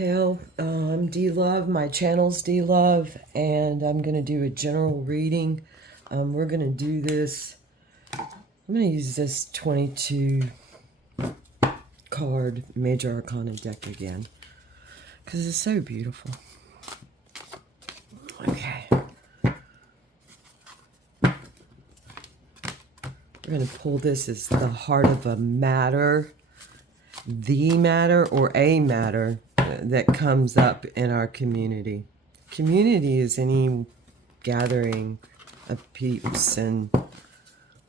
Hail, I'm D-Love, my channel's D-Love, and I'm going to do a general reading. We're going to do this, I'm going to use this 22 card Major Arcana deck again, because it's so beautiful. Okay. We're going to pull this as the heart of a matter, the matter, or a matter that comes up in our community. Community is any gathering of peeps and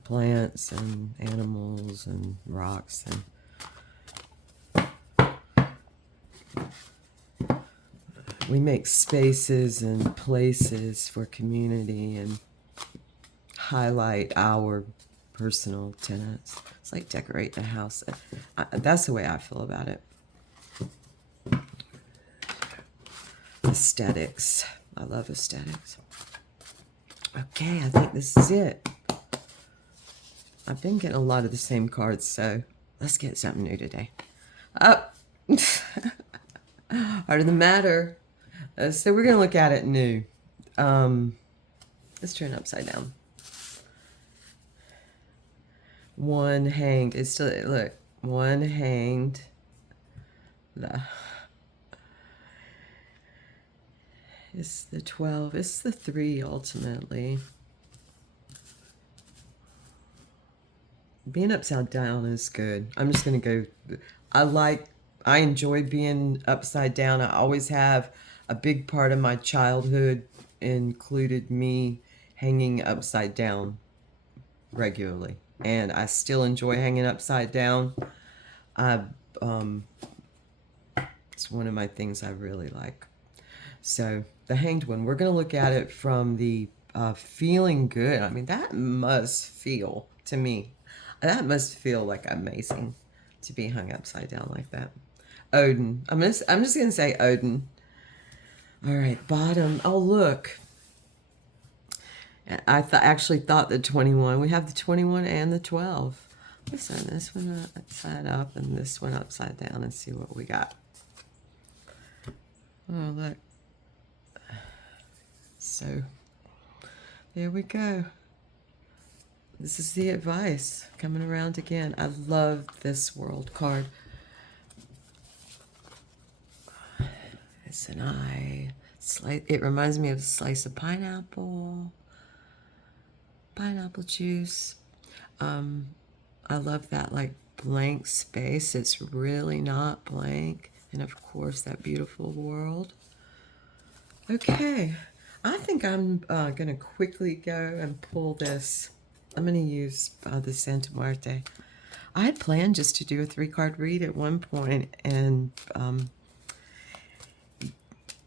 plants and animals and rocks, and we make spaces and places for community and highlight our personal tenets. It's like decorating a house. That's the way I feel about it. Aesthetics. I love aesthetics. Okay, I think this is it. I've been getting a lot of the same cards, so let's get something new today. Up. Heart of the matter. So we're going to look at it new. Let's turn it upside down. One hanged. It's still, look, one hanged. It's the 12. It's the 3 ultimately. Being upside down is good. I'm just going to go. I enjoy being upside down. I always have. A big part of my childhood included me hanging upside down regularly. And I still enjoy hanging upside down. It's one of my things I really like. So the hanged one, we're going to look at it from the feeling good. I mean, that must feel, to me, that must feel like amazing to be hung upside down like that. Odin. I'm just going to say Odin. All right, bottom. Oh, look. I actually thought the 21. We have the 21 and the 12. Let's turn this one upside up and this one upside down and see what we got. Oh, look. So, there we go. This is the advice coming around again. I love this world card. It's an eye. It reminds me of a slice of pineapple. Pineapple juice. I love that like blank space. It's really not blank. And of course that beautiful world. Okay. I think I'm going to quickly go and pull this. I'm going to use the Santa Muerte. I had planned just to do a 3-card read at one point and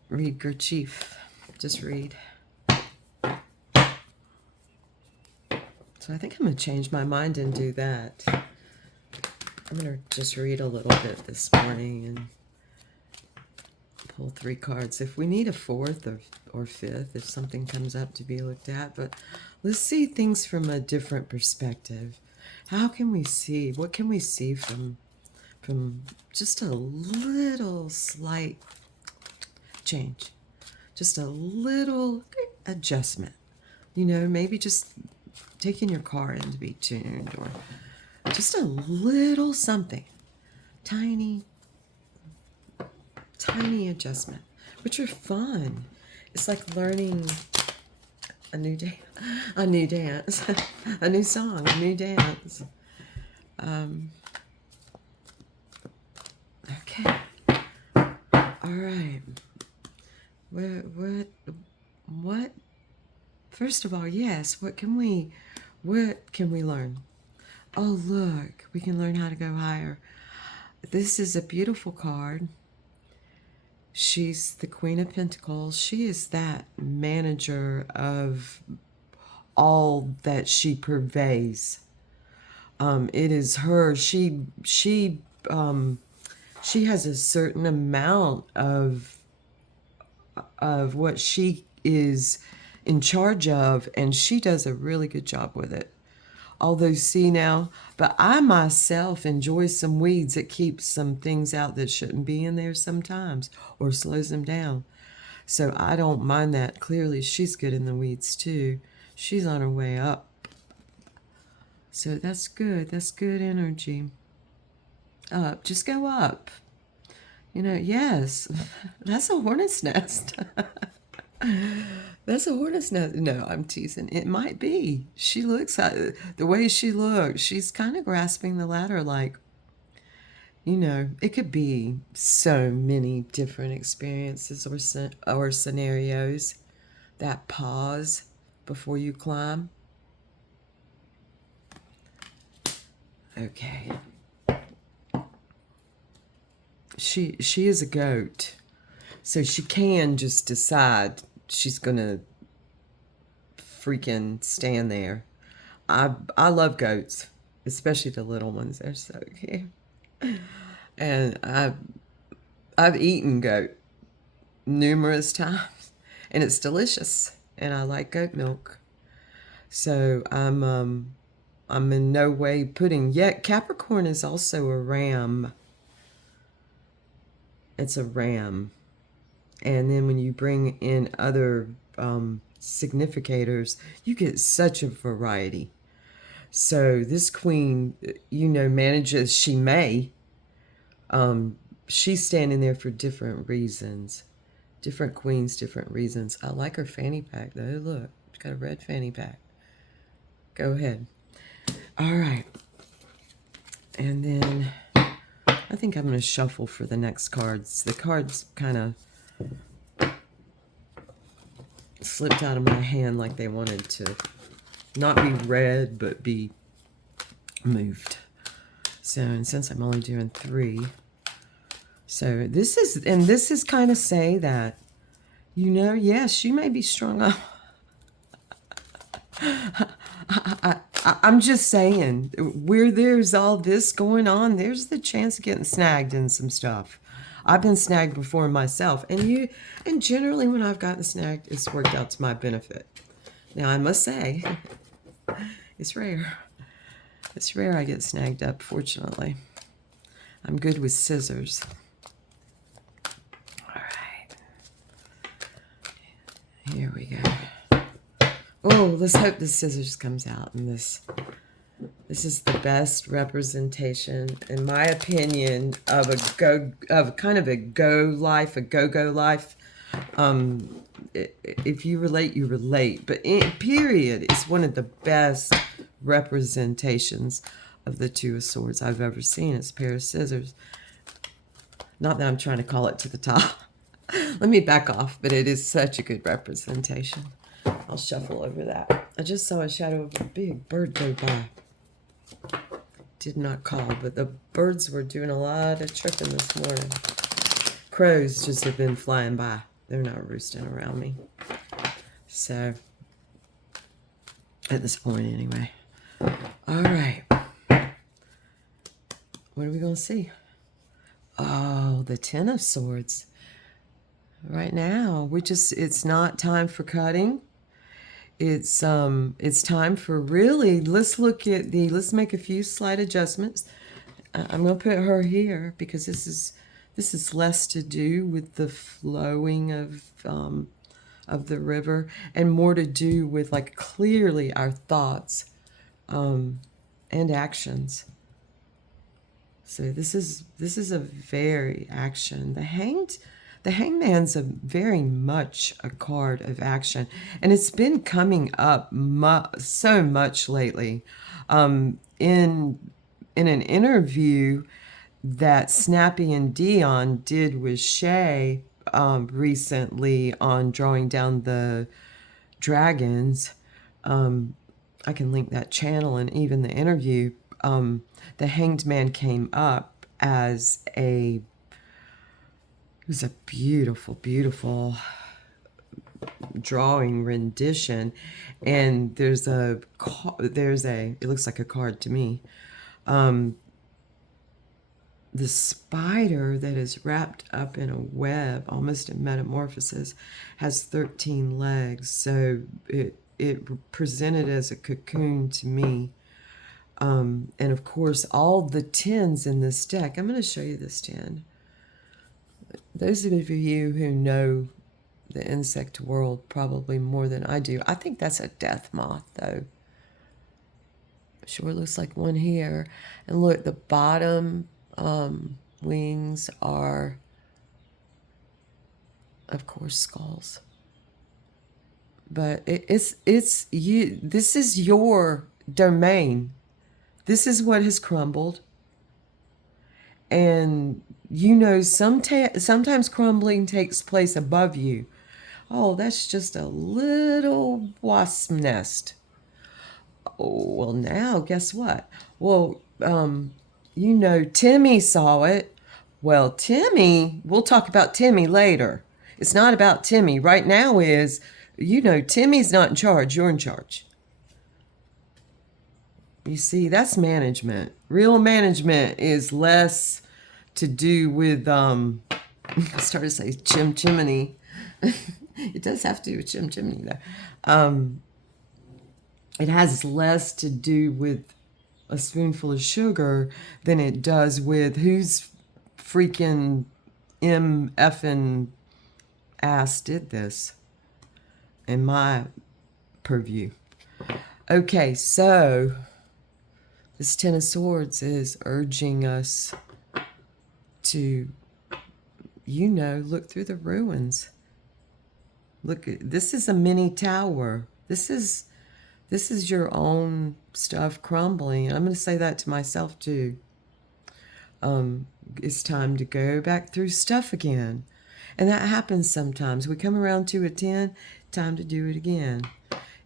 read Gurdjieff. Just read. So I think I'm going to change my mind and do that. I'm going to just read a little bit this morning and pull 3 cards. If we need a 4th or 5th, if something comes up to be looked at. But let's see things from a different perspective. How can we see? What can we see from just a little slight change? Just a little adjustment. You know, maybe just taking your car in to be tuned, or just a little something. Tiny adjustment, which are fun. It's like learning a new dance, a new song, a new dance. Okay. All right. What? First of all, yes. What can we learn? Oh, look, we can learn how to go higher. This is a beautiful card. She's the Queen of Pentacles. She is that manager of all that she purveys. It is her. She has a certain amount of what she is in charge of, and she does a really good job with it. Although, see now, but I myself enjoy some weeds that keep some things out that shouldn't be in there sometimes or slows them down. So I don't mind that. Clearly, she's good in the weeds too. She's on her way up. So that's good. That's good energy. Up. Just go up. You know, yes. That's a hornet's nest. That's a hornet's nest. No, I'm teasing. It might be. She looks at the way she looks. She's kind of grasping the ladder like, you know, it could be so many different experiences or scenarios. That pause before you climb. Okay. She is a goat. So she can just decide she's going to freaking stand there. I love goats, especially the little ones. They're so cute. And I've eaten goat numerous times, and it's delicious. And I like goat milk. So I'm in no way putting yet. Capricorn is also a ram. It's a ram. And then when you bring in other significators, you get such a variety. So this queen, you know, manages, she may, she's standing there for different reasons. Different queens, different reasons. I like her fanny pack though. Look, she's got a red fanny pack. Go ahead. All right. And then I think I'm going to shuffle for the next cards. The cards kind of slipped out of my hand like they wanted to not be read, but be moved. So, and since I'm only doing 3, so this is kind of say that, you know, yes, you may be strung up. I'm just saying, where there's all this going on, there's the chance of getting snagged in some stuff. I've been snagged before myself, and generally when I've gotten snagged, it's worked out to my benefit. Now I must say, it's rare. It's rare I get snagged up, fortunately. I'm good with scissors. All right. Here we go. Oh, let's hope the scissors comes out in this. This is the best representation, in my opinion, of kind of a go life, a go-go life. If you relate, you relate. But period, it's one of the best representations of the 2 of Swords I've ever seen. It's a pair of scissors. Not that I'm trying to call it to the top. Let me back off, but it is such a good representation. I'll shuffle over that. I just saw a shadow of a big bird go by. Did not call, but the birds were doing a lot of chirping this morning. Crows just have been flying by. They're not roosting around me. So, at this point anyway. All right. What are we going to see? Oh, the 10 of Swords. Right now, it's not time for cutting. It's time for really, let's make a few slight adjustments. I'm going to put her here because this is less to do with the flowing of the river and more to do with like clearly our thoughts and actions. So this is a very action. The Hangman's a very much a card of action, and it's been coming up so much lately. In an interview that Snappy and Dion did with Shay recently on drawing down the dragons, I can link that channel and even the interview. The Hanged Man came up as it was a beautiful, beautiful drawing rendition, and it looks like a card to me. The spider that is wrapped up in a web, almost in metamorphosis, has 13 legs, so it presented as a cocoon to me. And of course, all the 10s in this deck. I'm going to show you this 10. Those of you who know the insect world probably more than I do. I think that's a death moth, though. Sure looks like one here. And look, the bottom wings are, of course, skulls. But it's you. This is your domain. This is what has crumbled. And you know, sometimes crumbling takes place above you. Oh, that's just a little wasp nest. Oh, well, now guess what? Well, you know, Timmy saw it. Well, Timmy, we'll talk about Timmy later. It's not about Timmy. Right now is, you know, Timmy's not in charge. You're in charge. You see, that's management. Real management is less to do with, I started to say chimney. It does have to do with chimney, though. It has less to do with a spoonful of sugar than it does with whose freaking effing ass did this in my purview. Okay, so this 10 of Swords is urging us to, you know, look through the ruins. Look, this is a mini tower. This is your own stuff crumbling. I'm going to say that to myself too. It's time to go back through stuff again. And that happens sometimes. We come around to a 10, time to do it again.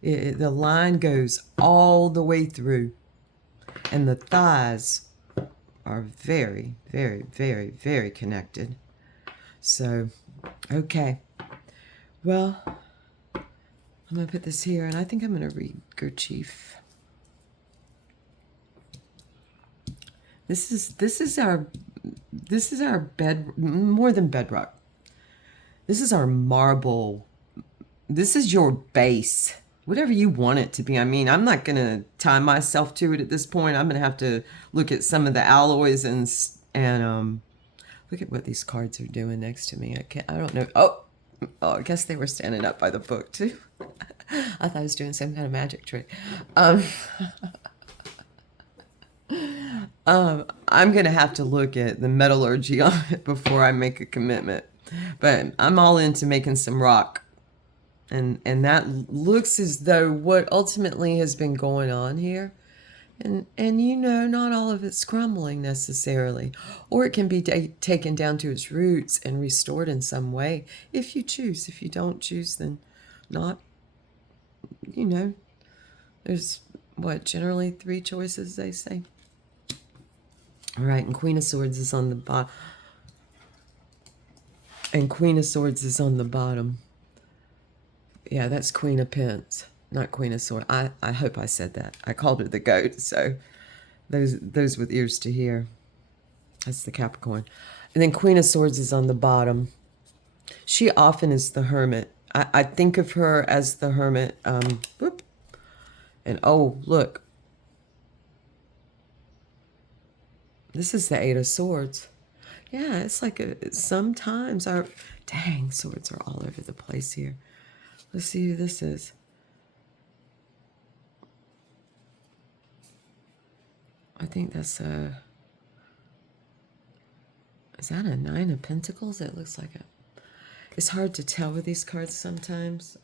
The line goes all the way through. And the thighs are very, very, very, very connected. So, okay. Well, I'm going to put this here, and I think I'm going to read Kerchief. This is our bed, more than bedrock. This is our marble. This is your base, whatever you want it to be. I mean, I'm not going to tie myself to it at this point. I'm going to have to look at some of the alloys and look at what these cards are doing next to me. I don't know. Oh, I guess they were standing up by the book too. I thought I was doing some kind of magic trick. I'm going to have to look at the metallurgy on it before I make a commitment. But I'm all into making some rock. And that looks as though what ultimately has been going on here. And you know, not all of it's crumbling necessarily. Or it can be taken down to its roots and restored in some way if you choose. If you don't choose, then not. You know, there's, what, generally 3 choices, they say. All right, and Queen of Swords is on the bottom. And Queen of Swords is on the bottom. Yeah, that's Queen of Pence, not Queen of Swords. I hope I said that. I called her the goat, so those with ears to hear. That's the Capricorn. And then Queen of Swords is on the bottom. She often is the hermit. I think of her as the hermit. Whoop. And oh, look. This is the 8 of Swords. Yeah, it's like sometimes our... Dang, swords are all over the place here. Let's see who this is. I think that's a... Is that a 9 of Pentacles? It looks like a... It's hard to tell with these cards sometimes.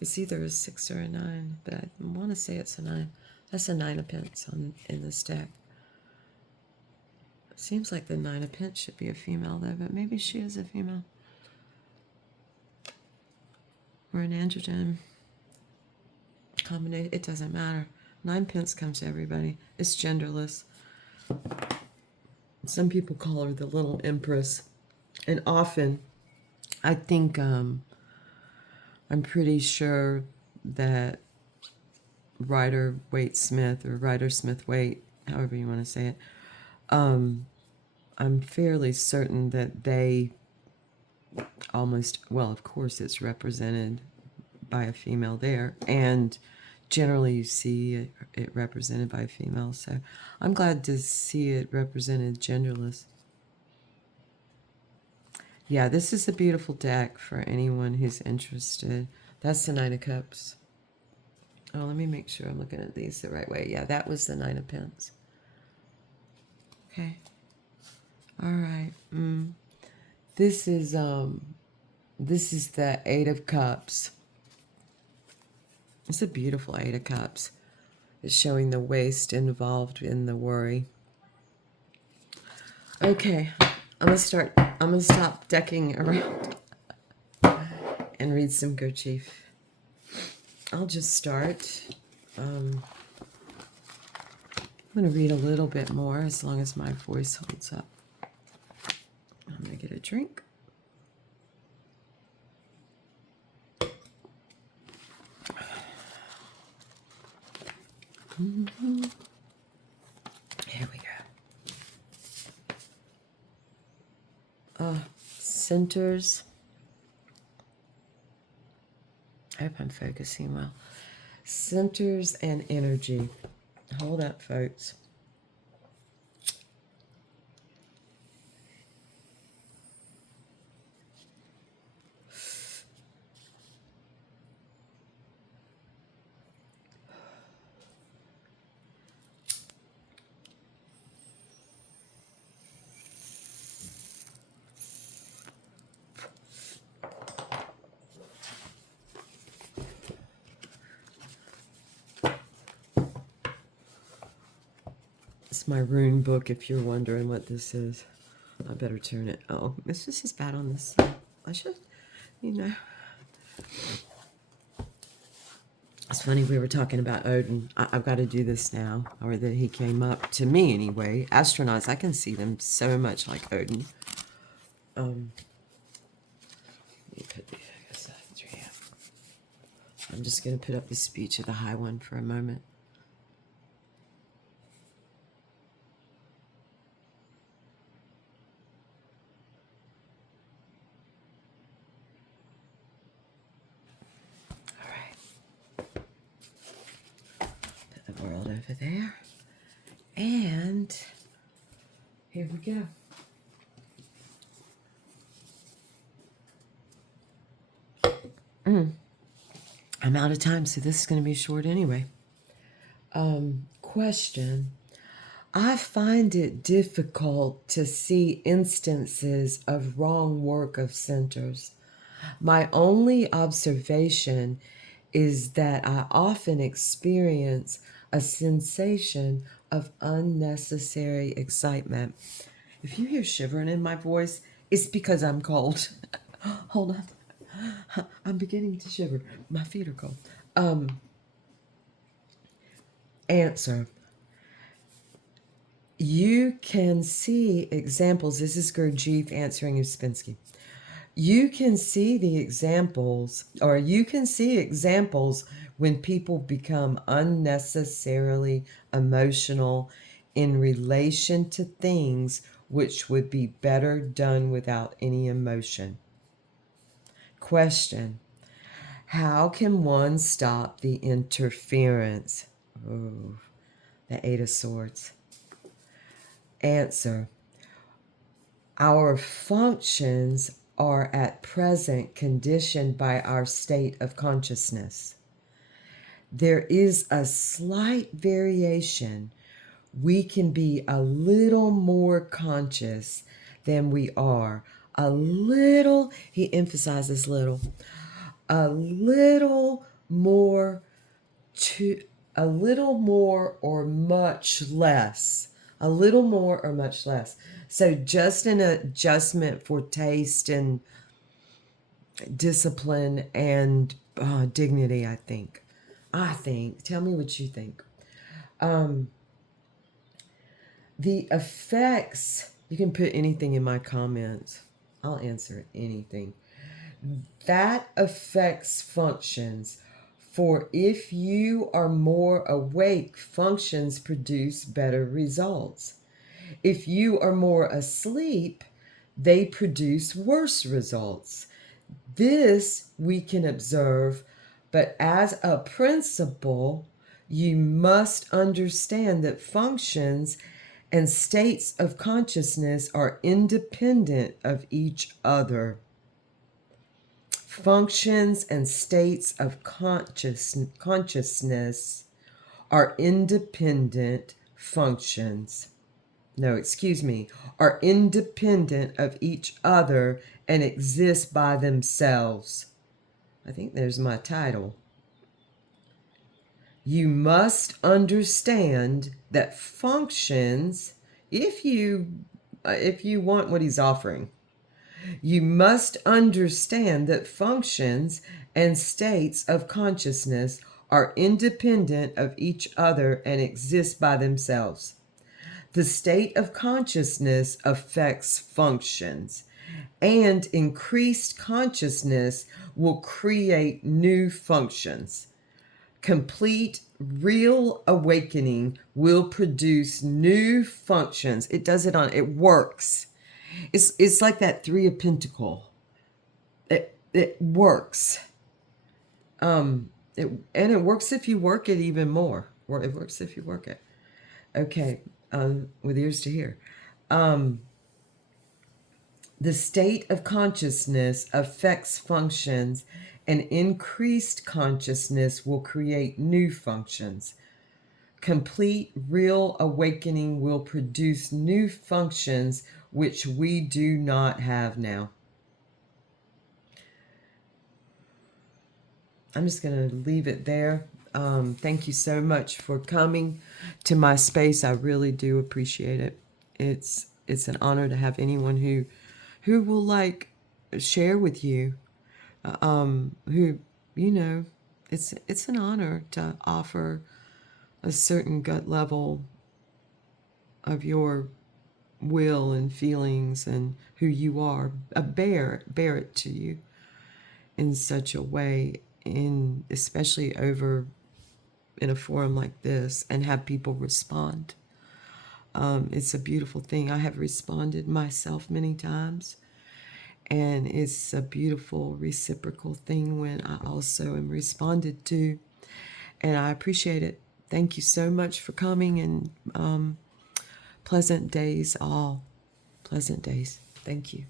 It's either a 6 or a 9, but I want to say it's a 9. That's a 9 of Pence in this deck. Seems like the 9 of Pence should be a female, though, but maybe she is a female. Or an androgen combination. It doesn't matter. 9 Pence comes to everybody. It's genderless. Some people call her the little empress. And often, I think, I'm pretty sure that Rider-Waite-Smith, or Rider-Smith-Waite, however you want to say it, I'm fairly certain that they almost, well, of course it's represented by a female there, and generally you see it represented by females. So I'm glad to see it represented genderless. Yeah, this is a beautiful deck for anyone who's interested. That's the Nine of Cups. Oh, let me make sure I'm looking at these the right way. Yeah, that was the Nine of Pentacles. Okay. All right. This is the Eight of Cups. It's a beautiful Eight of Cups. It's showing the waste involved in the worry. Okay, I'm gonna stop decking around and read some Gurdjieff. I'll just start. I'm gonna read a little bit more as long as my voice holds up. I'm gonna get a drink. Here we go. Centers. I hope I'm focusing well. Centers and energy. Hold up, folks. It's my rune book, if you're wondering what this is. I better turn it. Oh, this is bad on this side. I should, you know. It's funny, we were talking about Odin. I've got to do this now, or that he came up to me anyway. Astronauts, I can see them so much like Odin. Let me put these, I guess, 3M. I'm just going to put up the speech of the High One for a moment. World over there, and here we go. I'm out of time, so this is going to be short anyway. Question. I find it difficult to see instances of wrong work of centers. My only observation is that I often experience a sensation of unnecessary excitement. If you hear shivering in my voice, it's because I'm cold. Hold on. I'm beginning to shiver. My feet are cold. Answer. You can see examples. This is Gurdjieff answering Uspensky. You can see the examples, or you can see examples when people become unnecessarily emotional in relation to things which would be better done without any emotion. Question. How can one stop the interference? Oh, the Eight of Swords. Answer. Our functions are at present conditioned by our state of consciousness. There is a slight variation. We can be a little more conscious than we are. A little, he emphasizes little, a little more or much less. A little more or much less. So just an adjustment for taste and discipline and dignity, I think. Tell me what you think. The effects, you can put anything in my comments. I'll answer anything. That affects functions. For if you are more awake, functions produce better results. If you are more asleep, they produce worse results. This we can observe, But as a principle, you must understand that functions and states of consciousness are independent of each other. Functions and states of consciousness are independent functions. No, excuse me, are independent of each other and exist by themselves. I think there's my title. You must understand that functions, if you want what he's offering, you must understand that functions and states of consciousness are independent of each other and exist by themselves. The state of consciousness affects functions, and increased consciousness will create new functions. Complete real awakening will produce new functions. It works. It's like that Three of Pentacles. It works. It works if you work it even more. Or it works if you work it. Okay, with ears to hear. The state of consciousness affects functions, and increased consciousness will create new functions. Complete real awakening will produce new functions which we do not have now. I'm just going to leave it there. Thank you so much for coming to my space. I really do appreciate it. It's an honor to have anyone who will like share with you. Who, you know, it's an honor to offer a certain gut level of your will and feelings and who you are, bear it to you in such a way, especially over in a forum like this, and have people respond. It's a beautiful thing. I have responded myself many times, and it's a beautiful reciprocal thing when I also am responded to, and I appreciate it. Thank you so much for coming, and pleasant days all. Pleasant days. Thank you.